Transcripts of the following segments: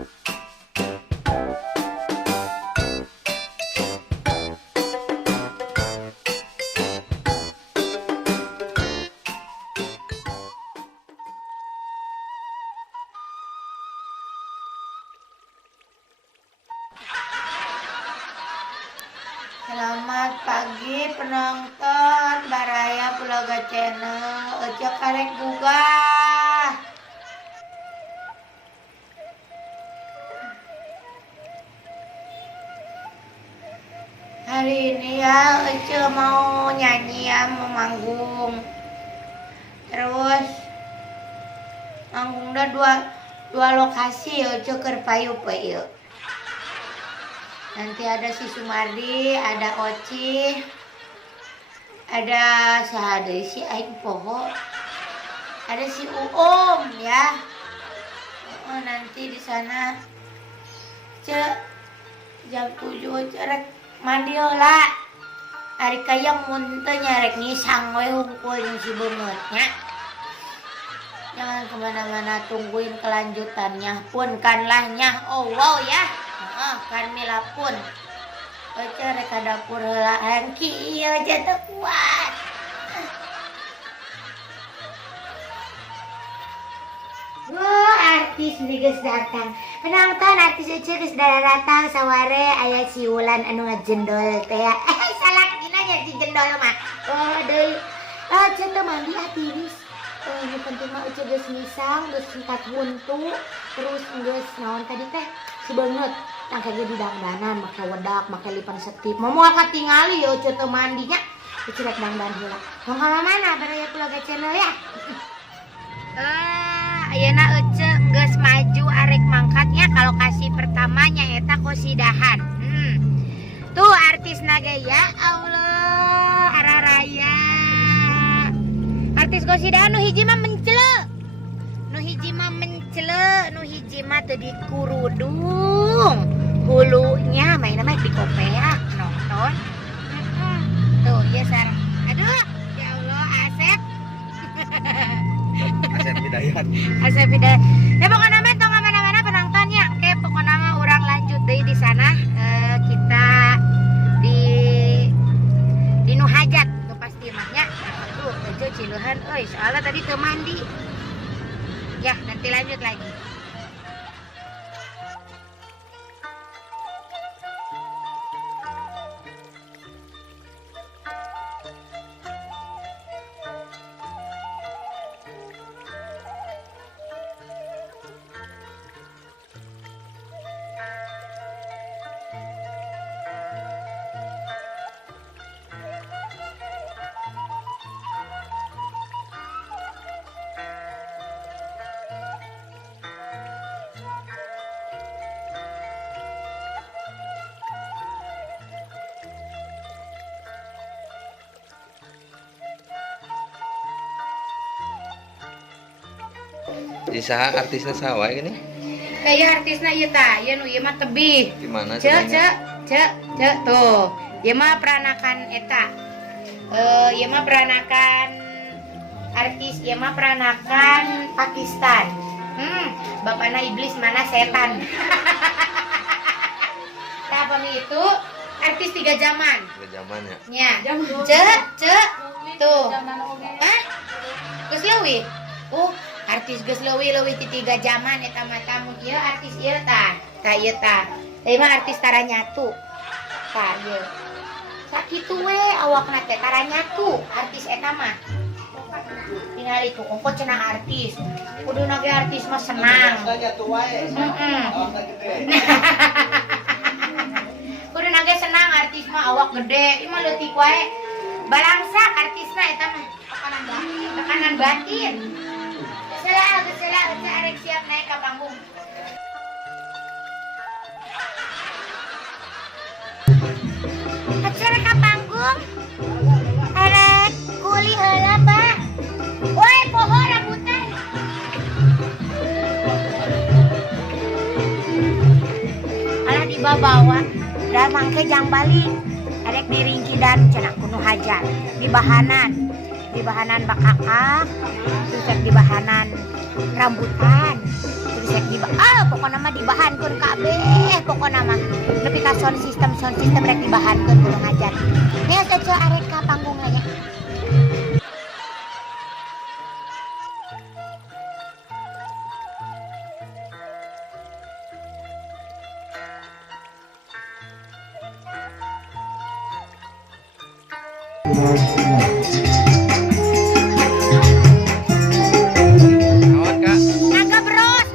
Selamat pagi penonton Baraya Pulaga Channel. Ojek karek gugah. Hari ini ya Ece mau nyanyi ya, mau manggung. Terus manggung dua lokasi Ece keur payu-payu. Nanti ada si Sumardi, ada Oci, ada sahade si Aing Poho, ada si Uom ya. Nanti di sana jam 7 rek mandi heula. Ari kayang mun teu nyarek ngisang we hungkul jeung si beungeutnya. Jangan kemana-mana, tungguin kelanjutannya. Pun kanlah nya. Oh wow ya. Karmila pun Oce rek ka dapur heula hangki ieu jatuh kuat. Artis geus datang. Penonton artis Oce geus datang saware aya si Wulan anu ngajendol teh ya. Salah dina nya si jendol mah. Deui Oce teh mandi tiris. Yang penting mah Oce geus ngisang, geus singkat wuntu, terus geus naon tadi teh si beungeut. Yang kayak di dangdanan, make wedak, make lipan setip. Mau katingali ya Oce teu mandinya. Oce rek dangdan heula. Mau ka mana Baraya Pulaga Channel ya? Ayeuna Oce geus maju arek mangkatnya ka lokasi pertamanya eta Kosidahan. Tuh artisna ge ya Allah, araraya. Artis Kosidahan nu hiji mah mencele. Nu hiji mah mencele, nu hiji mah teu dikurudung. Hulunya main nama di kopea nonton. Tuh ya sarang. Aduh ya Allah Asep. Asep Hidayat. Asep Hidayat. Ya pokoknya mah tong mana-mana penontonnya. Oke pokoknya mah urang lanjut deui di sana. Kita di nu hajat tuh pasti mahnya. Tuh Oce ciluhan euy soalnya tadi teu mandi. Ya nanti lanjut lagi. Di saha artisnya sawa ini? Kayak artisna ieu tah, ieu nu ieu mah tebih. Gimana Cek tuh. Ieu mah peranakan eta. Ieu mah peranakan artis, ieu mah peranakan Pakistan. Bapana iblis mana setan. Tah pami itu artis 3 zaman. 3 zaman ya. Nya. Cek tuh. Hah? Geus leuwih. Artis geus leuwih ti 3 zaman eta mah tamu ieu artis ieu tah. Tah ieu tah. Ieu mah artis tara nyatu. Tah ieu. Sakitu we awakna teh tara nyatu artis eta mah. Tinggal itu ongko cenah artis. Kuduna ge artis mah senang. Kuduna ge senang artis mah awak gede. Ieu mah leutik wae. Balangsa artisna eta mah. Tekanan batin. Geuslah, arek siap naik ke panggung. Acara ke panggung. Arek kuli heula, Pak. Woi, poho rambutan. Alah dibawa. Da mangke jang balik. Arek diringkidan cenah kuno hajar. Di bahanan bakakak. Terus di bahanan rambutan, terus cek di pokoknya mah dibahankeun kabeh pokoknya mah nepi ka sound system rek dibahankeun kudu ngajar ya cocok arek ka panggung nya. Kawan kak. Nagebros.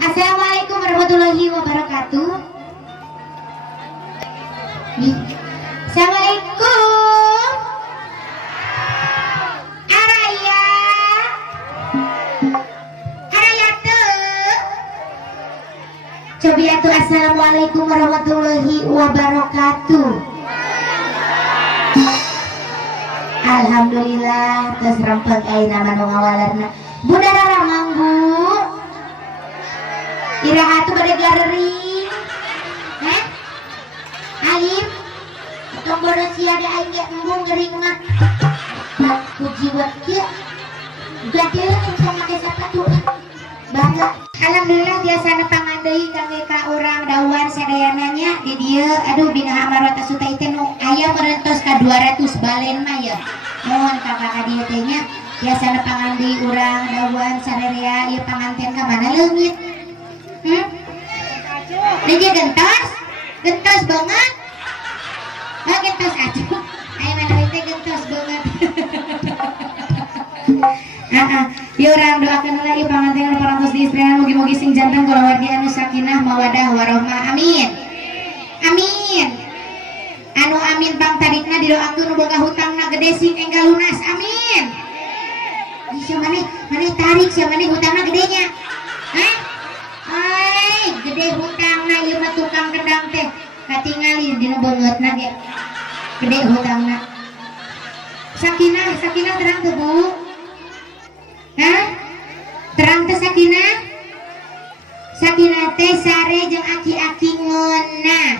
Assalamualaikum warahmatullahi wabarakatuh. Assalamualaikum. Araya. Cobi atuh assalamualaikum warahmatullahi wabarakatuh. Alhamdulillah terus rempeg ayeuna mah nu ngawalerna. Budara ramang Bu. Iraha tuh bade galeri. Heh? Alim. Tong bodo sia da aing ge embung gering mah. Puji buat kieu. Gade engkong make sapatu. Bangga. Alhamdulillah biasa nepangan deui kangge ka urang dawan sadayananya di dieu. Aduh bina amarot asuta teh nu aya merentos ka 200 balen mah ya. Mohon kakak ka dieu teh nya biasa nepangan deui urang dawan sadaya ieu panganten ka mana leungit. Dia gentos banget. Oh gentos aduh. Ayo mana itu gentos banget. Di orang doakan lagi panganten parantos di istrian mugi-mugi sing jantan kulawardi anu sakinah mawadah warahmah. Amin. Amin. Anu amin bang tadikna didoakeun nu boga hutangna gede sing enggal lunas. Amin. Ih mana tarik sia mana hutangna gedenya. Hah? Ay, gede hutangna ieu mah tukang kendang teh katingali dina beungeutna ge. Gede hutangna. Sakinah terang teu Bu? Hah? Terang teh Sakinah? Sakinah teh sare jeung aki-aki ngeunah.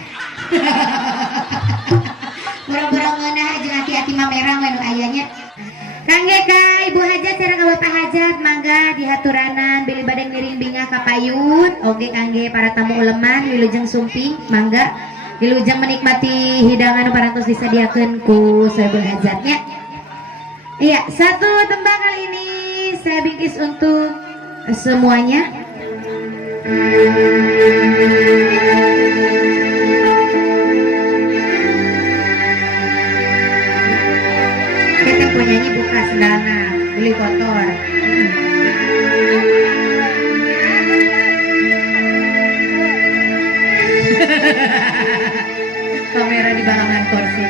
Boro-boro ngeunah jeung aki-aki mamerang we nu aya nya. Kangge ka Ibu Hajat sareng Bapak Hajat mangga dihaturanan bili bade ngiring bingah ka payun oge kangge para tamu uleman wilujeng sumping mangga wilujeng menikmati hidangan nu parantos disadiakeun ku Soebul Hajatnya. Iya, satu tembang kali ini saya bingkis untuk semuanya. Kita punyanya buka sendalna, beli kotor. Kamera di balangan kursi.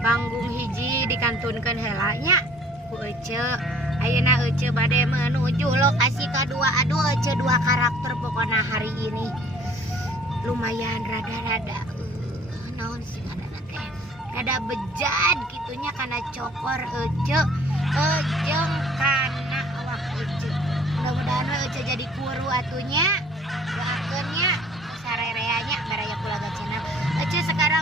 Panggung hiji dikantunkan helanya ku Ece. Ayeuna Ece bade menuju lokasi kedua. Aduh Ece dua karakter pokoknya hari ini lumayan rada-rada naon sih teh rada bejat gitunya karena cokor Ece jeung kana awak Ece. Mudah-mudahan Ece jadi kuru atunya doakeunnya sarereanya baraya kulaga cenah. Ece sekarang